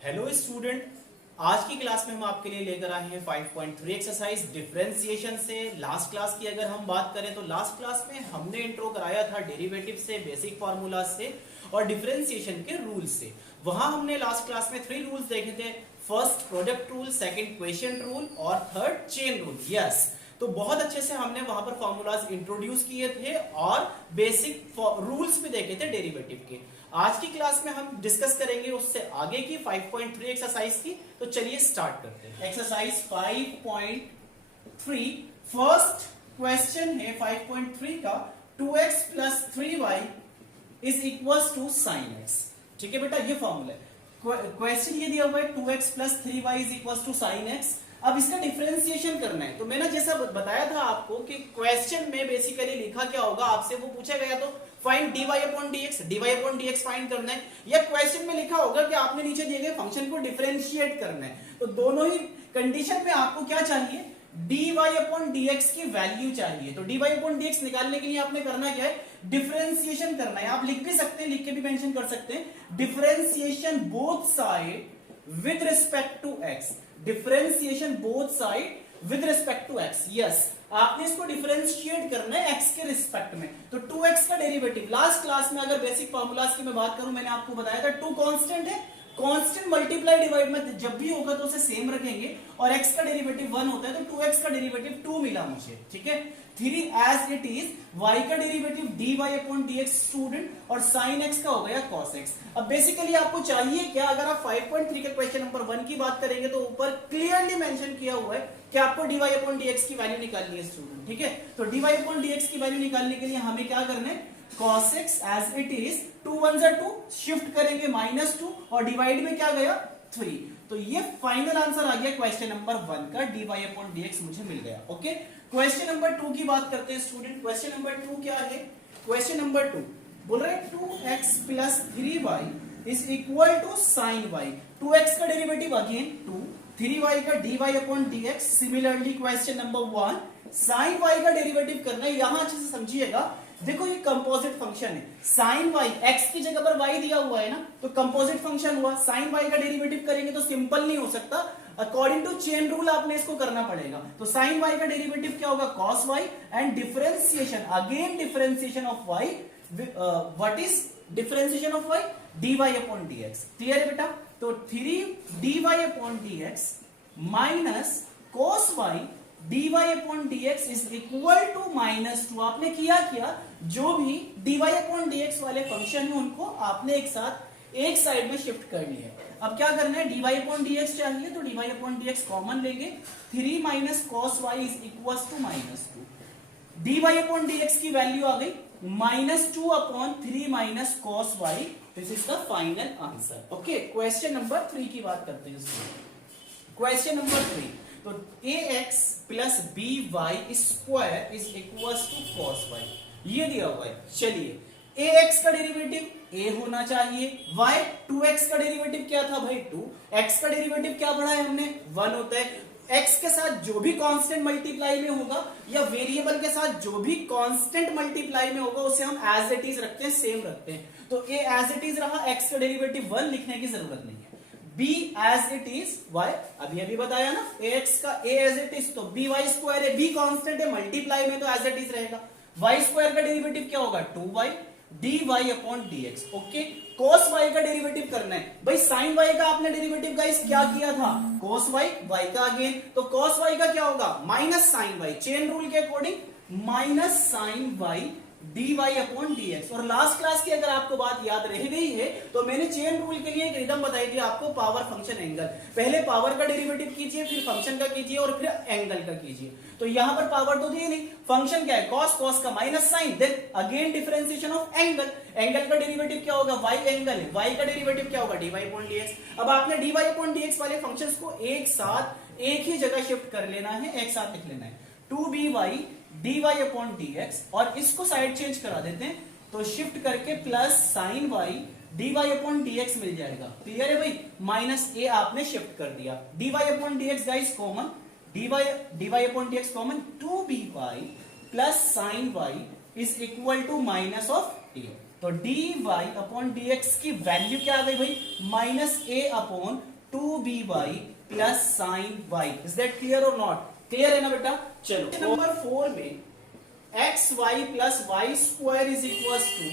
Hello student, आज की class में हम आपके लिए लेकर आए हैं 5.3 एक्सरसाइज डिफरेंशिएशन से। लास्ट क्लास की अगर हम बात करें तो लास्ट क्लास में हमने इंट्रो कराया था डेरिवेटिव से, बेसिक फार्मूला से और डिफरेंशिएशन के रूल से। वहां हमने लास्ट क्लास में 3 रूल्स देखे थे। First product rule, second question rule और थर्ड चेन रूल। यस, तो बहुत अच्छे से हमने वहां पर फॉर्मूलाज इंट्रोड्यूस किए थे और बेसिक रूल्स भी देखे थे डेरिवेटिव के। आज की क्लास में हम डिस्कस करेंगे उससे आगे की 5.3 एक्सरसाइज की। तो चलिए स्टार्ट करते हैं। एक्सरसाइज 5.3 फर्स्ट क्वेश्चन है 5.3 का, 2x plus 3y is equal to sine X. ठीक है बेटा, ये फॉर्मूला है। क्वेश्चन ये दिया हुआ है 2x plus 3y is equal to sine X. अब इसका डिफरेंशिएशन करना है। तो मैंने जैसा बताया था आपको कि क्वेश्चन में बेसिकली लिखा क्या होगा, आपसे वो पूछा गया तो find dy upon dx find करना है, या क्वेश्चन में लिखा होगा कि आपने नीचे दिए गए फंक्शन को डिफरेंशिएट करना है। तो दोनों ही कंडीशन में आपको क्या चाहिए, dy अपॉन dx की वैल्यू चाहिए। तो dy अपॉन dx निकालने के लिए आपने करना क्या है, डिफरेंशिएशन करना है। आप लिख भी सकते हैं, लिख के भी मेंशन कर सकते हैं, differentiation both side with respect to x। Differentiation both side with respect to x। Yes, आपने इसको डिफरेंशिएट करना है x के रिस्पेक्ट में। तो 2x का डेरिवेटिव लास्ट क्लास में, अगर बेसिक फार्मूलाज की मैं बात करूं, मैंने आपको बताया था 2 कांस्टेंट है, कांस्टेंट मल्टीप्लाई डिवाइड में जब भी होगा तो उसे सेम रखेंगे, और x का डेरिवेटिव 1 होता है तो 2x का डेरिवेटिव 2 मिला मुझे। ठीक है, 3 एज इट इज, y का derivative dy upon dx student, और sin x का हो गया cos x। अब बेसिकली आपको चाहिए क्या, अगर आप 5.3 के क्वेश्चन नंबर 1 की बात करेंगे तो ऊपर क्लियरली मेंशन किया हुआ है कि आपको dy अपॉन dx की वैल्यू निकालनी है स्टूडेंट। ठीक है, तो dy अपॉन dx की वैल्यू निकालने के लिए हमें क्या करना है, cos x as it is, 2 1 2, shift करेंगे -2 और डिवाइड में क्या गया 3। तो ये फाइनल आंसर आ गया क्वेश्चन नंबर 1 का, dy अपॉन dx मुझे मिल गया। ओके, क्वेश्चन नंबर 2 की बात करते हैं स्टूडेंट। क्वेश्चन नंबर 2 क्या है, क्वेश्चन नंबर 2 बोल रहे हैं 2x plus 3y is equal to sine y। 2x का डेरिवेटिव अगेन 2, 3y का dy upon dx। Similarly question number 1 sine y का डेरिवेटिव करना है। यहां अच्छे से समझिएगा, देखो ये कंपोजिट फंक्शन है, साइन y, x की जगह पर y दिया हुआ है ना, तो कंपोजिट फंक्शन हुआ। साइन y का डेरिवेटिव करेंगे तो सिंपल नहीं हो सकता, अकॉर्डिंग टू चेन रूल आपने इसको करना पड़ेगा। तो साइन y का डेरिवेटिव क्या होगा, cos y, and differentiation, again differentiation of y, what is differentiation of y, dy upon dx। Clear है बेटा, तो 3 dy upon dx minus cos y dy upon dx is equal to -2। आपने किया जो भी dy अपॉन dx वाले function है उनको आपने एक साथ एक साइड में शिफ्ट कर लिया है। अब क्या करना है, dy अपॉन dx चाहिए तो dy अपॉन dx कॉमन लेंगे, 3 minus cos y is equal to -2। dy upon dx की वैल्यू आ गई -2 अपॉन 3 minus cos y। This is the final answer. Okay, question number 3 की बात करते हैं। क्वेश्चन नंबर 3, तो ax plus by square is equal to cos y, ये दिया हुआ है। चलिए ax का डेरिवेटिव a होना चाहिए, y 2x का डेरिवेटिव क्या था भाई 2, x का डेरिवेटिव क्या पढ़ा है हमने 1 होता है। x के साथ जो भी कांस्टेंट मल्टीप्लाई में होगा या वेरिएबल के साथ जो भी कांस्टेंट मल्टीप्लाई में होगा उसे हम एज इट इज रखते हैं, सेम रखते हैं। तो a एज इट इज रहा, x का डेरिवेटिव 1 लिखने की जरूरत नहीं है। b as it is, y अभी बताया ना, ax का a एज इट इज, तो by स्क्वायर है, b कांस्टेंट है, मल्टीप्लाई में तो एज इट इज रहेगा। y स्क्वायर का डेरिवेटिव क्या होगा 2y dy upon dx। Okay, cos y का डेरिवेटिव करना है भाई। sin y का आपने डेरिवेटिव गाइस क्या किया था, cos y, y का अगेन, तो cos y का क्या होगा minus sin y, chain rule के according minus sin y dy upon dx। और लास्ट क्लास की अगर आपको बात याद रह गई है तो मैंने चेन रूल के लिए एक रिदम बताई थी आपको, पावर फंक्शन एंगल। पहले पावर का डेरिवेटिव कीजिए, फिर फंक्शन का कीजिए और फिर एंगल का कीजिए। तो यहां पर पावर तो दी नहीं, फंक्शन क्या है cos, cos का minus sine, then again differentiation of angle. Angle का डेरिवेटिव क्या होगा, y एंगल है, y का डेरिवेटिव क्या होगा dy अपॉन dx। अब आपने dy अपॉन dx वाले फंक्शंस को एक साथ एक ही जगह शिफ्ट कर लेना है, एक साथ लिख लेना है 2by dy अपॉन dx, और इसको साइड चेंज करा देते हैं तो शिफ्ट करके plus sine y dy upon dx मिल जाएगा। क्लियर है भाई, माइनस a आपने शिफ्ट कर दिया, dy upon dx guys common, dy upon dx common, 2by plus sine y is equal to minus of a। तो dy अपॉन dx की value क्या आ गई भाई, माइनस a अपॉन 2by plus sine y। Is that clear और not? Clear है ना बेटा? चलो नंबर 4 में X Y plus Y square is equal to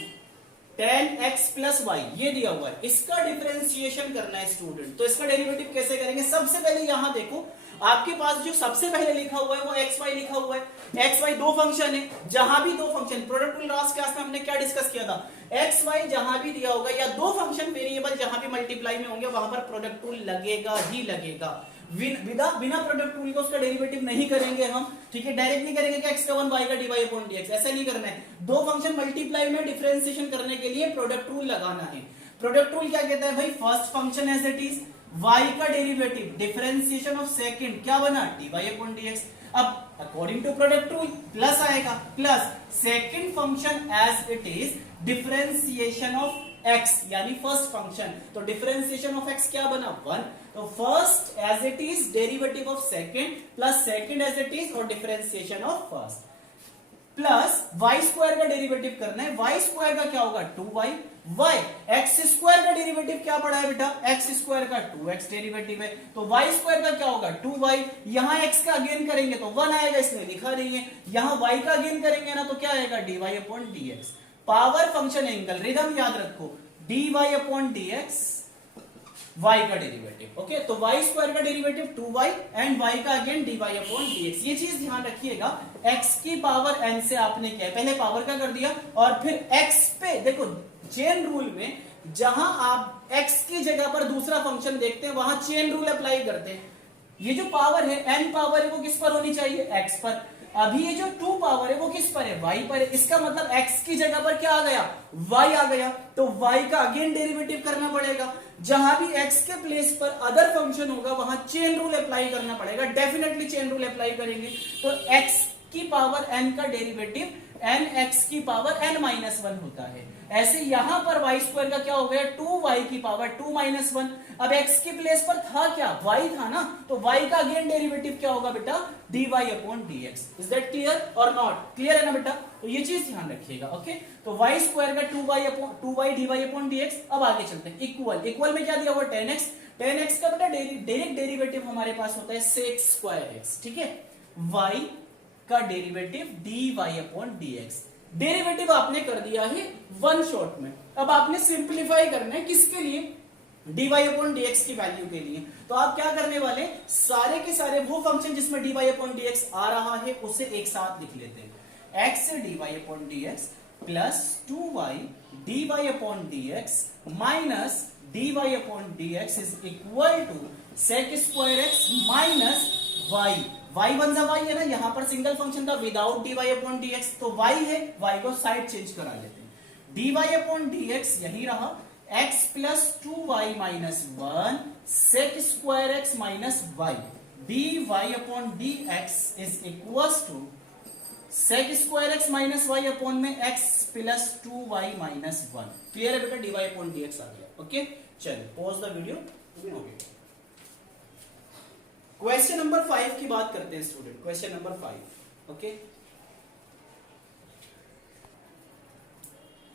10x plus Y, ये दिया हुआ है, इसका डिफरेंशिएशन करना है स्टूडेंट। तो इसका डेरिवेटिव कैसे करेंगे? सबसे पहले यहां देखो, आपके पास जो सबसे पहले लिखा हुआ है वो एक्स वाई लिखा हुआ है। एक्स वाई दो फंक्शन है, जहां भी दो function, product rule last class में हमने क्या डिस्कस किया था, एक्स वाई जहां भी दिया होगा या दो फंक्शन वेरिएबल जहां भी मल्टीप्लाई में होंगे वहां पर प्रोडक्ट रूल लगेगा ही लगेगा। बिना प्रोडक्ट रूल को उसका डेरिवेटिव नहीं करेंगे हम, ठीक है? डायरेक्टली करेंगे कि x का 1 y का dy अपॉन dx, ऐसा नहीं करना है। दो फंक्शन मल्टीप्लाई में डिफरेंशिएशन करने के लिए प्रोडक्ट रूल लगाना है। प्रोडक्ट रूल क्या कहता है भाई? First function as it is, y का डेरिवेटिव डिफरेंशिएशन ऑफ सेकंड क्या बना, dy अपॉन dx। अब according to product rule plus आएगा, plus second function as it is differentiation of x यानी फर्स्ट फंक्शन, तो डिफरेंशिएशन ऑफ x क्या बना, 1। तो first as it is derivative of second plus second as it is और differentiation of first, plus y square का derivative करना है। y square का क्या होगा, 2y। y x स्क्वायर का डेरिवेटिव क्या पड़ा है बेटा, x स्क्वायर का 2x डेरिवेटिव है, तो y स्क्वायर का क्या होगा, 2y। यहां x का अगेन करेंगे तो 1 आएगा, इसमें लिखा नहीं है। यहां y का अगेन करेंगे ना तो क्या आएगा, dy upon dx। Power function angle rhythm याद रखो, dy अपॉन dx y का डेरिवेटिव, ओके? तो y स्क्वायर का डेरिवेटिव 2y एंड y का अगेन dy अपॉन dx। ये चीज ध्यान रखिएगा, x की पावर n से आपने क्या, पहले पावर का कर दिया और फिर x पे देखो, चेन रूल में जहां आप x की जगह पर दूसरा फंक्शन देखते हैं वहां चेन रूल अप्लाई करते हैं। ये जो पावर है, n पावर है, वो किस पर होनी चाहिए, x पर। अभी ये जो 2 पावर है वो किस पर है, y पर है। इसका मतलब x की जगह पर क्या आ गया, y आ गया, तो y का अगेन डेरिवेटिव करना पड़ेगा। जहां भी x के प्लेस पर अदर फंक्शन होगा वहां चेन रूल अप्लाई करना पड़ेगा, डेफिनेटली चेन रूल अप्लाई करेंगे। तो x की पावर n का डेरिवेटिव n x की पावर n माइनस 1 होता है। ऐसे यहां पर y स्क्वायर का क्या हो गया, 2y की पावर 2 माइनस 1। अब x के प्लेस पर था क्या, y था ना, तो y का अगेन डेरिवेटिव क्या होगा बेटा, dy upon dx। Is that clear और नॉट? क्लियर है ना बेटा? तो ये चीज ध्यान रखिएगा, ओके? तो y स्क्वायर का 2y dy अपॉन dx। अब आगे चलते हैं, इक्वल में क्या दिया हुआ, 10x। 10x का बेटा डायरेक्ट डेरिवेटिव हमारे पास होता है sec स्क्वायर x, ठीक है? y का derivative dy upon dx। Derivative आपने कर दिया है वन शॉट में। अब आपने सिंप्लीफाई करना है किसके लिए, dy अपॉन dx की वैल्यू के लिए। तो आप क्या करने वाले, सारे के सारे वो फंक्शन जिसमें dy अपॉन dx आ रहा है उसे एक साथ लिख लेते हैं। x dy upon dx plus 2y dy upon dx minus dy upon dx is equal to sec square x minus y। y one जा y है ना, यहां पर सिंगल फंक्शन था विदाउट dy अपॉन dx, तो y है, y को side change करा लेते हैं। dy अपॉन dx यही रहा, x plus 2y minus 1 sec square x minus y। dy upon dx is equal to sec square x minus y upon में x plus 2y minus 1। Clear है बेटा? dy upon dx आ गया, okay? चलिए pause the video, okay? Question number 5 की बात करते हैं स्टूडेंट, क्वेश्चन नंबर 5, ओके?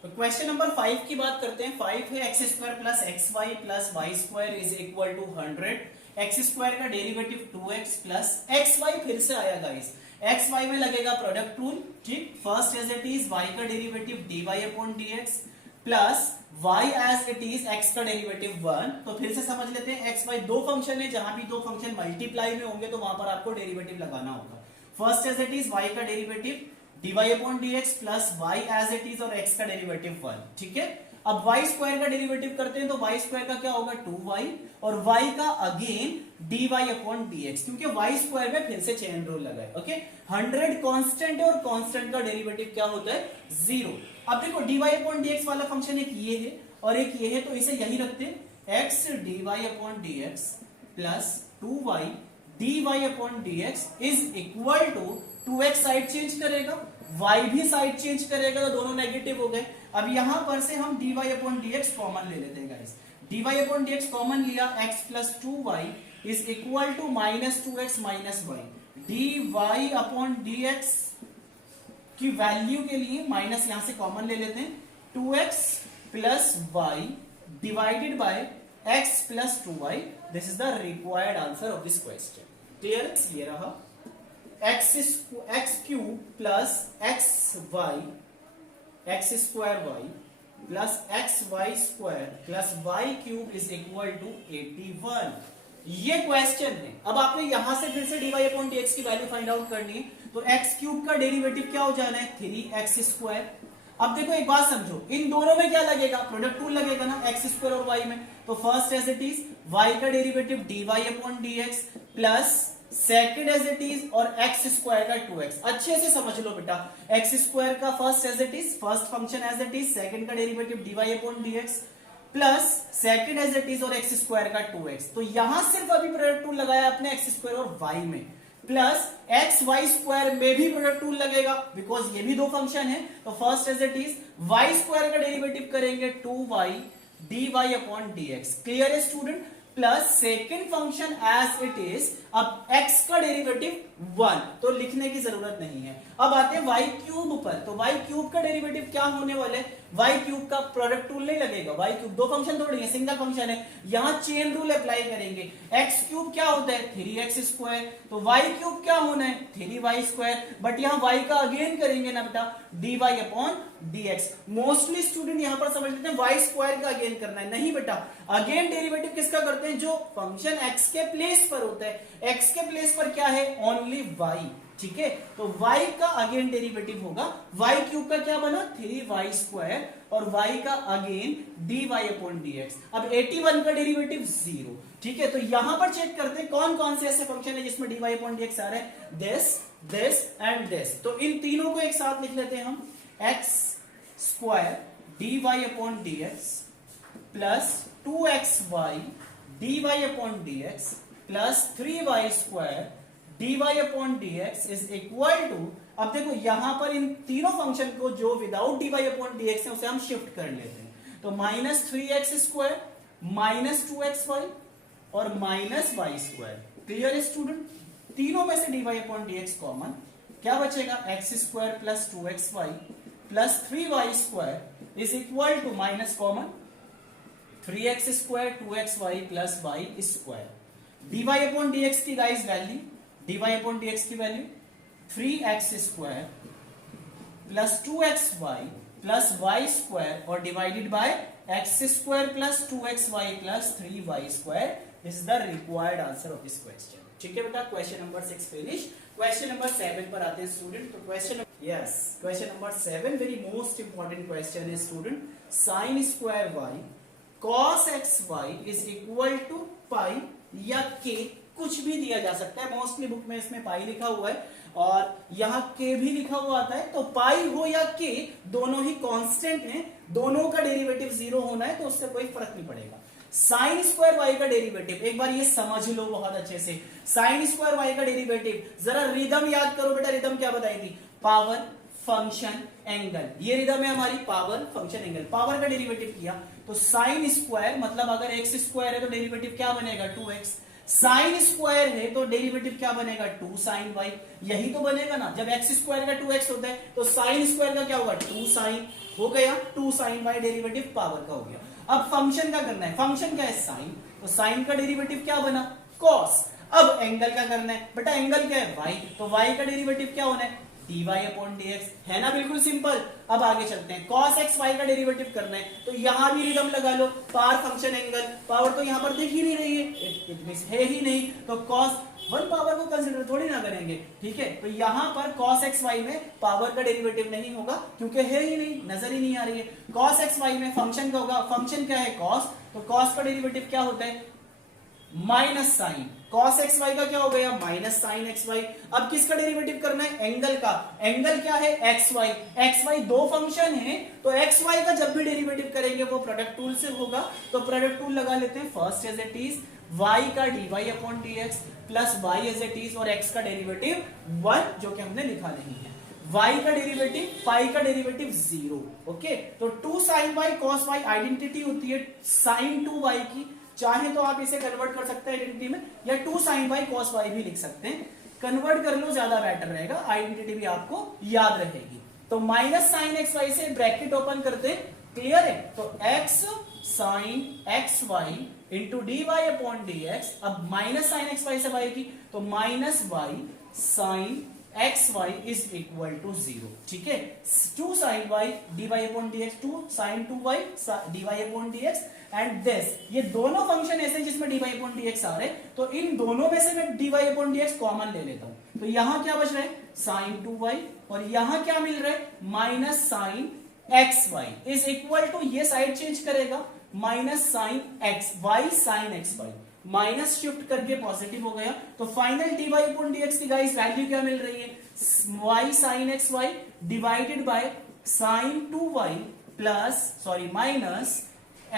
तो क्वेश्चन नंबर 5 की बात करते हैं। 5 है X square plus X Y plus Y square is equal to 100। X square का derivative 2x plus X Y फिर से आया गाइस, एक्स वाई में लगेगा प्रोडक्ट रूल, ठीक? First as it is y का derivative dy upon dx plus y as it is x का derivative 1। तो फिर से समझ लेते हैं, x y दो फंक्शन है, जहां भी दो फंक्शन मल्टीप्लाई में होंगे तो वहां पर आपको डेरिवेटिव लगाना होगा। First as it is y का derivative dy upon dx plus y as it is और x का डेरिवेटिव 1, ठीक है? अब y स्क्वायर का डेरिवेटिव करते हैं तो y स्क्वायर का क्या होगा, 2y और y का अगेन dy अपॉन dx, क्योंकि y स्क्वायर में फिर से चेन रूल लगा है, ओके? 100 कांस्टेंट है और कांस्टेंट का डेरिवेटिव क्या होता है, 0। अब देखो dy अपॉन dx वाला फंक्शन एक ये है और एक ये है, तो इसे यही रखते हैं, x dy upon dx plus 2y dy upon dx is equal to 2x side change करेगा, y भी साइड चेंज करेगा, तो दोनों नेगेटिव हो गए। अब यहां पर से हम dy अपॉन dx कॉमन ले लेते हैं guys. dy upon dx common लिया, x plus 2y is equal to minus 2x minus y। dy upon dx की वैल्यू के लिए माइनस यहां से कॉमन ले लेते हैं, 2x plus y divided by x plus 2y. This is the required answer of this question. Clear? ये रहा x cube plus xy x square y plus xy square plus y cube is equal to 81. ये question है. अब आपने यहां से फिर से dy अपॉन dx की वैल्यू फाइंड आउट करनी है. तो x क्यूब का डेरिवेटिव क्या हो जाना है? 3x square. अब देखो एक बात समझो, इन दोनों में क्या लगेगा? प्रोडक्ट टूल लगेगा ना, एक्स स्क्वायर और y में. तो first as it is y का derivative dy upon dx plus second as it is और एक्स स्क्वायर का 2x. अच्छे से समझ लो बेटा, एक्स स्क्वायर का first as it is, first function as it is, second का derivative dy upon dx plus second as it is और एक्स स्क्वायर का 2x. तो यहां सिर्फ अभी प्रोडक्ट टूल लगाया अपने एक्स स्क्वायर और y में, प्लस एक्स वाई स्क्वायर में भी प्रोडक्ट टूल लगेगा बिकॉज ये भी दो फंक्शन है. तो first as it is Y square का डेरिवेटिव करेंगे 2y dy upon dx. Clear है student? Plus second function as it is. अब x का डेरिवेटिव 1 तो लिखने की जरूरत नहीं है. अब आते हैं y क्यूब पर. तो y क्यूब का डेरिवेटिव क्या होने वाला है? y क्यूब का प्रोडक्ट टूल नहीं लगेगा. y क्यूब दो फंक्शन थोड़ी है, सिंगल फंक्शन है. यहां चेन रूल अप्लाई करेंगे. x क्यूब क्या होता है? 3x square. तो y क्यूब क्या होना है? 3y square. बट यहां y का अगेन करेंगे ना बेटा, dy upon dx. Mostly student यहां पर समझ लेते हैं y स्क्वायर का अगेन करना है. नहीं बेटा, अगेन डेरिवेटिव किसका करते हैं? जो फंक्शन x के प्लेस पर होता है. x के प्लेस पर क्या है? Only y. ठीक है, तो y का अगेन डेरिवेटिव होगा. y क्यूब का क्या बना? 3y स्क्वायर और y का अगेन dy अपॉन dx. अब 81 का डेरिवेटिव 0. ठीक है, तो यहां पर चेक करते हैं कौन कौन से ऐसे फंक्शन है जिसमें dy अपॉन dx आ रहा है. This and this. तो इन तीनों को एक साथ लिख लेते हैं हम. x square dy upon dx plus 2xy dy upon dx plus 3y square dy upon dx is equal to. अब देखो यहां पर इन तीनों फंक्शन को जो विदाउट dy अपॉन dx है उसे हम शिफ्ट कर लेते हैं. तो minus 3x square minus 2xy और माइनस y स्क्वायर. क्लियर है स्टूडेंट? तीनों में से dy अपॉन dx कॉमन, क्या बचेगा? x square plus 2xy plus 3y square is equal to minus common 3x square 2xy plus y square. dy upon dx की guys value, dy upon dx की value 3x square plus 2xy plus y square और divided by x square plus 2xy plus 3y square. This is the required answer of this question. ठीक है बेटा, question number 6 finish. Question number 7 पर आते हैं student. तो question number 7 very most important question है student. Sine square y cos xy is equal to pi या k, कुछ भी दिया जा सकता है. मोस्टली बुक में इसमें पाई लिखा हुआ है और यहाँ k भी लिखा हुआ आता है. तो पाई हो या k दोनों ही कांस्टेंट हैं, दोनों का डेरिवेटिव 0 होना है, तो उससे कोई फर्क नहीं पड़ेगा. साइन स्क्वायर y का डेरिवेटिव एक बार ये समझ लो बहुत अच्छे से. साइन स्क्वायर y का डेरिवेटिव, जरा रिदम याद करो बेटा. रिदम क्या बताई थी? Power function angle. ये रिदम है हमारी, पावर फंक्शन एंगल. पावर का डेरिवेटिव किया तो साइन स्क्वायर मतलब अगर x स्क्वायर है तो डेरिवेटिव क्या बनेगा? 2x. साइन स्क्वायर है तो डेरिवेटिव क्या बनेगा? 2 साइन y. यही तो बनेगा ना, जब x स्क्वायर का 2x होता है तो साइन स्क्वायर का क्या होगा? 2 साइन. हो गया 2 साइन y, डेरिवेटिव पावर का हो गया. अब फंक्शन का करना है. फंक्शन क्या है? साइन. तो साइन का डेरिवेटिव क्या बना? कॉस. अब एंगल का करना है बेटा. एंगल क्या है? y. तो y का डेरिवेटिव क्या होना है? dy upon dx. है ना, बिल्कुल सिंपल. अब आगे चलते हैं. cos xy का डेरिवेटिव करना है तो यहां भी रिदम लगा लो. पावर फंक्शन एंगल, पावर तो यहां पर दिख ही नहीं रही है, इट मींस है ही नहीं. तो cos 1 पावर को कंसीडर थोड़ी ना करेंगे. ठीक है, तो यहां पर cos xy में पावर का डेरिवेटिव नहीं होगा क्योंकि है ही नहीं, नजर ही नहीं आ रही है. cos xy में फंक्शन का होगा. फंक्शन क्या है? cos. तो cos का डेरिवेटिव क्या होता है? Minus sign. cos xy का क्या हो गया? Minus sine xy. अब किसका डेरिवेटिव करना है? एंगल का. एंगल क्या है? xy. xy दो फंक्शन है तो xy का जब भी डेरिवेटिव करेंगे वो प्रोडक्ट टूल से होगा. तो प्रोडक्ट टूल लगा लेते हैं. First as it is y का dy upon dx plus y as it is और x का डेरिवेटिव 1 जो कि हमने लिखा नहीं है. y का डेरिवेटिव, फाई का डेरिवेटिव 0. ओके, तो 2 sine y cos y identity होती है साइन 2y की. चाहे तो आप इसे कन्वर्ट कर सकते हैं आइडेंटिटी में, या 2 साइन y cos y भी लिख सकते हैं. कन्वर्ट कर लो, ज्यादा बेटर रहेगा, आइडेंटिटी भी आपको याद रहेगी. तो माइनस साइन एक्स वाई से ब्रैकेट ओपन करते हैं क्लियर है? तो x sine x y into d Y upon D x, अब माइनस साइन एक्स वाई से वाई की, तो minus y sine x y is equal to 0, ठीक है? 2 sine y d Y upon D x, 2 sine 2 y d Y upon D x, and this, ये दोनों function ऐसे हैं जिसमें D Y upon D X आ रहे हैं, तो इन दोनों में से मैं D Y upon D X common ले लेता हूं, तो यहां क्या बच रहा है? साइन 2 वाई, और यहां क्या मिल रहा है? Minus sine x y is equal to, ये साइड चेंज करेगा, minus sine x y sine x y, minus shift करके पॉजिटिव हो गया, तो final d Y upon D x की गाइस वैल्यू क्या मिल रही है? Y sine x y divided by sine 2 y plus minus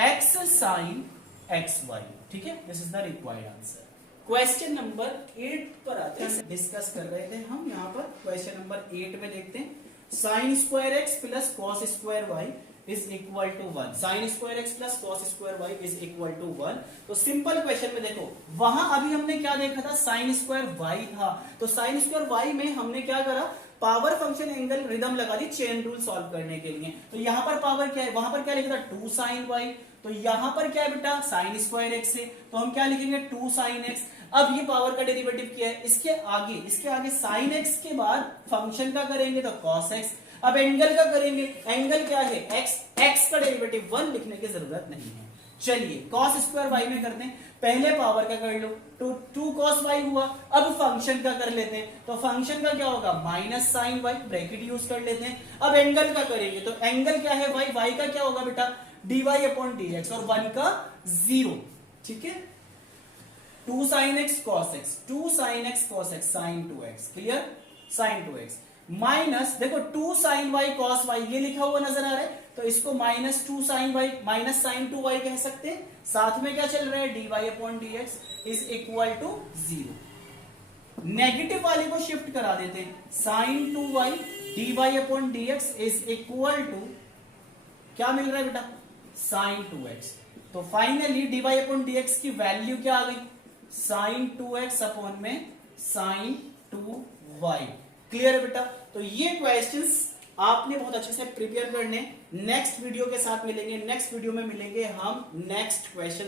x sine x y, ठीक है? This is the required answer. Question number 8 पर आते हैं, डिस्कस कर रहे थे हम यहाँ पर। क्वेश्चन नंबर 8 में देखते हैं, sine square x plus cos square y is equal to 1, sine square x plus cos square y is equal to 1। तो सिंपल क्वेश्चन में देखो, वहां अभी हमने क्या देखा था? साइन स्क्वायर वाई था, तो साइन स्क्वायर वाई में हमने क्या करा? पावर फंक्शन एंगल रिदम लगा दी चेन रूल सॉल्व करने के लिए। तो यहां पर पावर क्या है? वहां पर क्या लिखा था? 2 साइन वाई, तो यहां पर क्या है बेटा? साइन स्क्वायर एक्स है, तो हम क्या लिखेंगे? 2 साइन एक्स। अब ये पावर का डेरिवेटिव क्या है? इसके आगे साइन एक्स के बाद फंक्शन का करेंगे तो कॉस एक्स। अब एंगल का करेंगे, एंगल क्या है? एक्स, एक्स का डेरिवेटिव 1 लिखने की जरूरत नहीं है। चलिए कॉस स्क्वायर वाई में करते हैं, पहले पावर का कर लो, तो 2 कॉस वाई हुआ। अब फंक्शन का कर लेते हैं, तो फंक्शन का क्या होगा? Minus sine y, bracket use कर लेते हैं। अब एंगल का करेंगे, तो एंगल क्या है? वाई, वाई का क्या होगा बेटा? D Y upon D x, और 1 का 0, ठीक है? 2 sine x cos x, 2 sine x cos x, sine 2x, clear? Sine 2x minus, देखो 2 साइन वाई कॉस वाई ये लिखा हुआ नजर आ रहा है, तो इसको minus 2 sine y minus sine 2 y कह सकते हैं। साथ में क्या चल रहा है? D Y upon D x is equal to 0। Negative वाले को शिफ्ट करा देते हैं, sine 2 y d Y upon D x is equal to, क्या मिल रहा है बेटा? Sine 2x। तो finally d Y upon D x की वैल्यू क्या आ गई? साइन 2x अपॉन में साइन 2y। क्लियर है बेटा? तो ये क्वेश्चंस आपने बहुत अच्छे से प्रिपेयर करने। नेक्स्ट वीडियो के साथ मिलेंगे, नेक्स्ट वीडियो में मिलेंगे हम नेक्स्ट क्वेश्चन